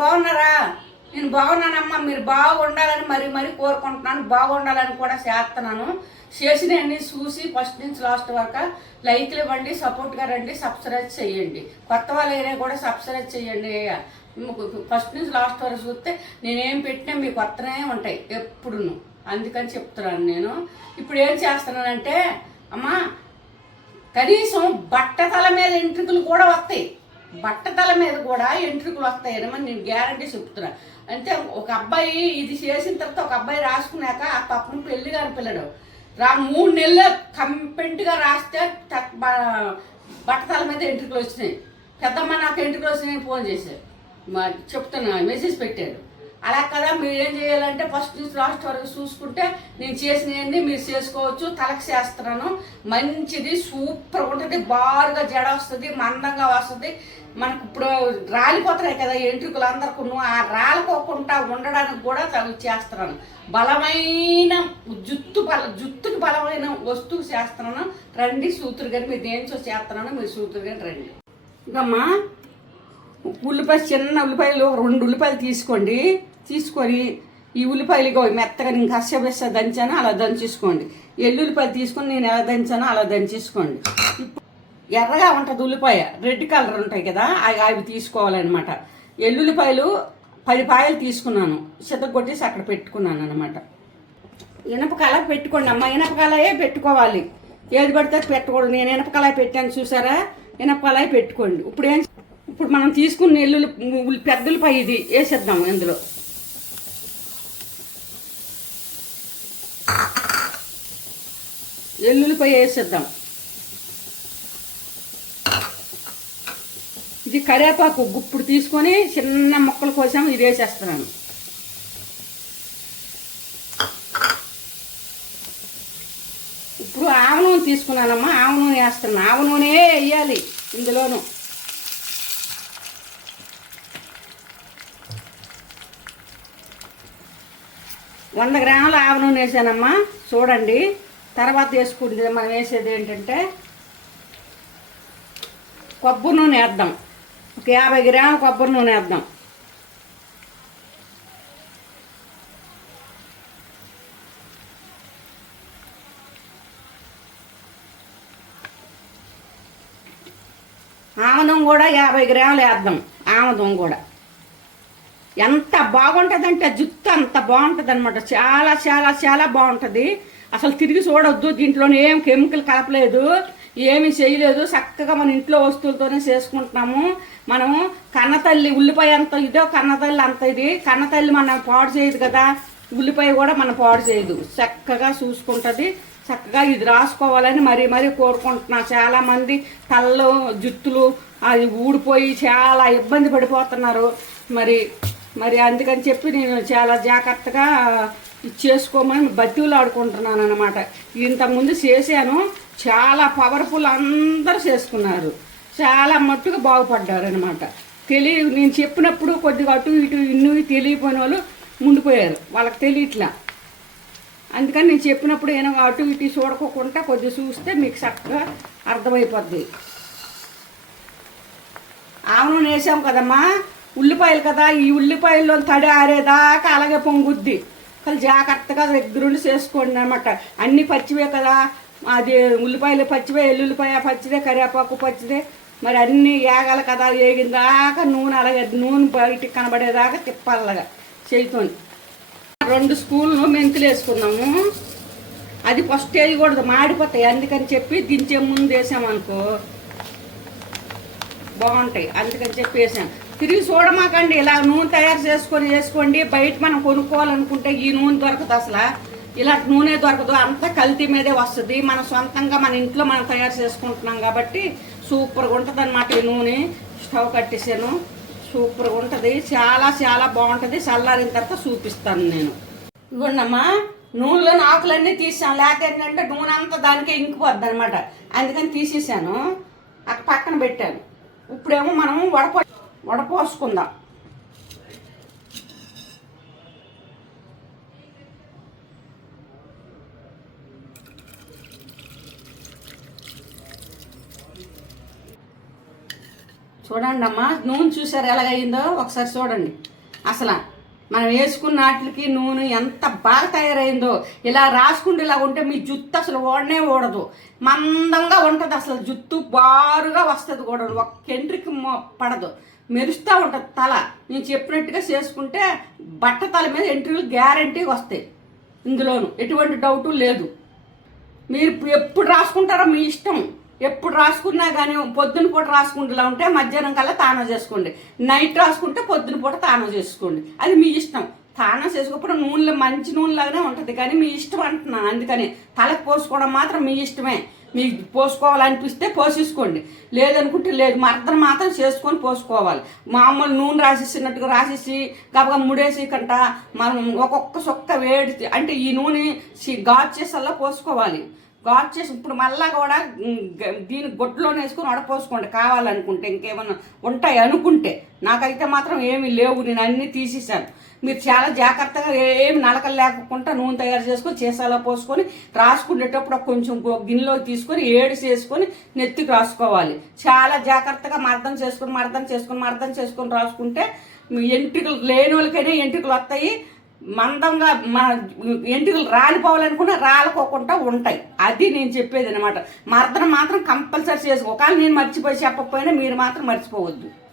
బాగున్నారా? నేను బాగున్నానమ్మా మీరు బాగుండాలని మరి మరీ కోరుకుంటున్నాను బాగుండాలని కూడా చేస్తున్నాను. చేసినవన్నీ చూసి ఫస్ట్ నుంచి లాస్ట్ వరకు లైక్లు ఇవ్వండి సపోర్ట్గా రండి సబ్స్క్రైబ్ చేయండి. కొత్త వాళ్ళైనా కూడా సబ్స్క్రైబ్ చేయండి. ఫస్ట్ నుంచి లాస్ట్ వరకు చూస్తే నేనేం పెట్టినా మీకు కొత్తనే ఉంటాయి ఎప్పుడును. అందుకని చెప్తున్నాను నేను. ఇప్పుడు ఏం చేస్తున్నానంటే అమ్మా కనీసం బట్ట తల మీద ఎంట్రుకలు కూడా వస్తాయి. బట్టతల మీద కూడా ఎంట్రుకలు వస్తాయని మరి నేను గ్యారంటీ చెప్తున్నా. అంటే ఒక అబ్బాయి ఇది చేసిన తర్వాత ఒక అబ్బాయి రాసుకున్నాక ఆ పక్కన పెళ్ళి కాని పిల్లడు. రా మూడు నెలలు కంపెంట్గా రాస్తే బట్టతల మీద ఎంట్రుకలు వచ్చినాయి. పెద్దమ్మ నాకు ఎంట్రుకలు వచ్చినాయి ఫోన్ చేశారు. మా చెప్తున్నా మెసేజ్ పెట్టాడు అలా కదా మీరు ఏం చేయాలంటే ఫస్ట్ నుంచి లాస్ట్ వరకు చూసుకుంటే నేను చేసినవన్నీ మీరు చేసుకోవచ్చు తలకు చేస్తున్నాను. మంచిది సూపర్ ఉంటుంది. బారుగా జడ వస్తుంది మందంగా వస్తుంది. మనకు ఇప్పుడు రాలిపోతున్నాయి కదా ఎంట్రుకలు అందరికీ ఆ రాలిపోకుండా ఉండడానికి కూడా చదువు చేస్తున్నాను. బలమైన జుత్తు బల జుత్తుకి బలమైన వస్తువు చేస్తున్నాను. రండి సూతురు గారి మీరు దేనిచో చేస్తున్నాను మీరు సూతురు గారి రండి. ఇంకమ్మా ఉల్లిపాయ చిన్న ఉల్లిపాయలు రెండు ఉల్లిపాయలు తీసుకోండి. తీసుకొని ఈ ఉల్లిపాయలు ఇగో మెత్తగా నేను కష్టపెస్తా దంచాను అలా దంచేసుకోండి. ఎల్లుల్లిపాయ తీసుకొని నేను ఎలా దంచానో అలా దంచేసుకోండి. ఎర్రగా ఉంటుంది ఉల్లిపాయ రెడ్ కలర్ ఉంటాయి కదా అవి అవి తీసుకోవాలన్నమాట. ఎల్లుల్లిపాయలు పది పాయలు తీసుకున్నాను కొట్టేసి అక్కడ పెట్టుకున్నాను అనమాట ఇనపకాల పెట్టుకోండి అమ్మ ఇనపకాలయే పెట్టుకోవాలి. ఏది పడితే అది పెట్టకూడదు. నేను ఇనపకాయ పెట్టాను చూసారా? ఇనపకాయ పెట్టుకోండి. ఇప్పుడు ఏం ఇప్పుడు మనం తీసుకున్న ఎల్లుల్లి ఉల్లి- పెద్ద ఇది వేసేద్దాం ఇందులో. ఎల్లుల్లిపాయ వేసేద్దాం. ఇది కరివేపాకు గుప్పుడు తీసుకొని చిన్న ముక్కల కోసం ఇది వేసేస్తున్నాను. ఇప్పుడు ఆవ నూనె తీసుకున్నానమ్మా ఆవ నూనె వేస్తున్నాను ఆవ నూనె వేయాలి ఇందులోను. వంద గ్రాముల ఆవ నూనె వేసానమ్మా చూడండి. తర్వాత వేసుకుంటే మనం వేసేది ఏంటంటే కొబ్బరి నూనె వేద్దాం. ఒక యాభై గ్రాముల కొబ్బరి నూనె వేద్దాం. ఆముదం కూడా యాభై గ్రాములు వేద్దాం ఆముదం కూడా. ఎంత బాగుంటుందంటే జుత్తు అంత బాగుంటుంది అనమాట చాలా చాలా చాలా బాగుంటుంది. అసలు తిరిగి చూడొద్దు దీంట్లోనే ఏం కెమికల్ కలపలేదు ఏమీ చేయలేదు. చక్కగా మన ఇంట్లో వస్తువులతోనే చేసుకుంటున్నాము. మనము కన్నతల్లి ఉల్లిపాయ అంత ఇదో కన్నతల్లి అంత ఇది. కన్నతల్లి మనం పాడు చేయదు కదా. ఉల్లిపాయ కూడా మనం పాడు చేయదు. చక్కగా చూసుకుంటుంది. చక్కగా ఇది రాసుకోవాలని మరీ మరీ కోరుకుంటున్నా. చాలామంది మంది జుత్తులు అది ఊడిపోయి చాలా ఇబ్బంది పడిపోతున్నారు. మరి మరి అందుకని చెప్పి నేను చాలా జాగ్రత్తగా ఇది చేసుకోమని బతివులు ఆడుకుంటున్నాను అనమాట ఇంతకుముందు చేశాను చాలా పవర్ఫుల్ అందరూ చేసుకున్నారు. చాలా మట్టుగా బాగుపడ్డారు అనమాట తెలియ నేను చెప్పినప్పుడు కొద్దిగా అటు ఇటు ఇన్ను తెలియపోయిన వాళ్ళు ముండిపోయారు వాళ్ళకి తెలియట్లా. అందుకని నేను చెప్పినప్పుడు ఏమో అటు ఇటు చూడకోకుండా కొద్దిగా చూస్తే మీకు చక్కగా అర్థమైపోద్ది. ఆవును వేసాం కదమ్మా. ఉల్లిపాయలు కదా ఈ ఉల్లిపాయల్లో తడి ఆరేదాకా అలాగే పొంగుద్ది. కానీ జాగ్రత్తగా దగ్గరుండి చేసుకోండి అనమాట అన్నీ పచ్చివే కదా అది ఉల్లిపాయలు పచ్చివే ఎల్లుల్లిపాయ పచ్చిదే కరివేపాకు పచ్చిదే. మరి అన్నీ ఏగాలి కదా ఏగిందాకా నూనె అలాగే నూనె బయటికి కనబడేదాకా తిప్పాలగా చేయితోని. రెండు స్పూన్లు మెంతులు వేసుకున్నాము. అది ఫస్ట్ వేయకూడదు మాడిపోతాయి. అందుకని చెప్పి దించే ముందు వేసామనుకో బాగుంటాయి. అందుకని చెప్పి వేసాను. తిరిగి చూడమాకండి. ఇలా నూనె తయారు చేసుకొని వేసుకోండి. బయట మనం కొనుక్కోవాలనుకుంటే ఈ నూనె దొరకదు అసలు. ఇలా నూనె దొరకదు. అంతా కల్తీ మీదే వస్తుంది. మన సొంతంగా మన ఇంట్లో మనం తయారు చేసుకుంటున్నాం కాబట్టి సూపర్గా ఉంటుంది అనమాట ఈ నూనె. స్టవ్ కట్టేసాను. సూపర్గా ఉంటుంది. చాలా చాలా బాగుంటుంది. చల్లారిన తర్వాత చూపిస్తాను నేను. ఇవ్వండమ్మా. నూనెలోని ఆకులన్నీ తీసాను. లేకపోతే ఏంటంటే నూనె అంతా దానికే ఇంకిపోద్ది అనమాట అందుకని తీసేసాను. అక్కడ పక్కన పెట్టాను. ఇప్పుడేమో మనం వడపో వడపోసుకుందాం. చూడండి అమ్మా నూనె చూసారు ఎలాగైందో ఒకసారి చూడండి. అసలు మనం వేసుకున్న వాటికి నూనె ఎంత బాగా తయారైందో ఇలా రాసుకుంటే ఇలా ఉంటే మీ జుట్టు అసలు ఓడనే ఓడదు మందంగా ఉంటుంది అసలు జుట్టు బారుగా వస్తుంది కూడా ఒక్క ఎంట్రికి పడదు. మెరుస్తూ ఉంటుంది తల. నేను చెప్పినట్టుగా చేసుకుంటే బట్ట తల మీద ఎంట్రీలు గ్యారంటీగా వస్తాయి. ఇందులోను ఎటువంటి డౌటు లేదు. మీరు ఎప్పుడు రాసుకుంటారో మీ ఇష్టం. ఎప్పుడు రాసుకున్నా కానీ పొద్దున పూట రాసుకుంటూ ఉంటే మధ్యాహ్నం కల్లా తానం చేసుకోండి. నైట్ రాసుకుంటే పొద్దున పూట తానం చేసుకోండి. అది మీ ఇష్టం. తానం చేసుకోకపోతే నూనెలో మంచి నూనెలాగానే ఉంటుంది. కానీ మీ ఇష్టం అంటున్నాను. అందుకని తలకు పోసుకోవడం మాత్రం మీ ఇష్టమే. మీకు పోసుకోవాలనిపిస్తే పోసేసుకోండి. లేదనుకుంటే లేదు మర్దన మాత్రం చేసుకొని పోసుకోవాలి. మామూలు నూనె రాసేసినట్టుగా రాసేసి గబగబా ముడేసి కంట మనం ఒక్కొక్క సొక్క వేడి అంటే ఈ నూనె సి- చేసల్లా పోసుకోవాలి. ఘాట్ చేసి ఇప్పుడు మళ్ళా కూడా దీని గొడ్లోనే వేసుకొని వడపోసుకోండి కావాలనుకుంటే ఇంకేమన్నా ఉంటాయి అనుకుంటే నాకైతే మాత్రం ఏమీ లేవు నేను అన్నీ తీసేసాను మీరు చాలా జాగ్రత్తగా ఏమి నలకలు లేకుండా నూనె తయారు చేసుకొని చేసాలా పోసుకొని రాసుకునేటప్పుడు కొంచెం గో- గిన్నెలో తీసుకొని ఏడు చేసుకొని నెత్తికి రాసుకోవాలి. చాలా జాగ్రత్తగా మర్దం చేసుకొని మర్దం చేసుకొని మర్దం చేసుకొని రాసుకుంటే మీ లేని వాళ్ళకైనా ఎంట్రుకలు వస్తాయి. మందంగా మన ఎంట్రుకలు రాలిపోవాలనుకున్నా రాలిపోకుండా ఉంటాయి. అది నేను చెప్పేది అనమాట మర్దన మాత్రం కంపల్సరీ చేసుకో. ఒకవేళ నేను మర్చిపోయి చెప్పకపోయినా మీరు మాత్రం మర్చిపోవద్దు.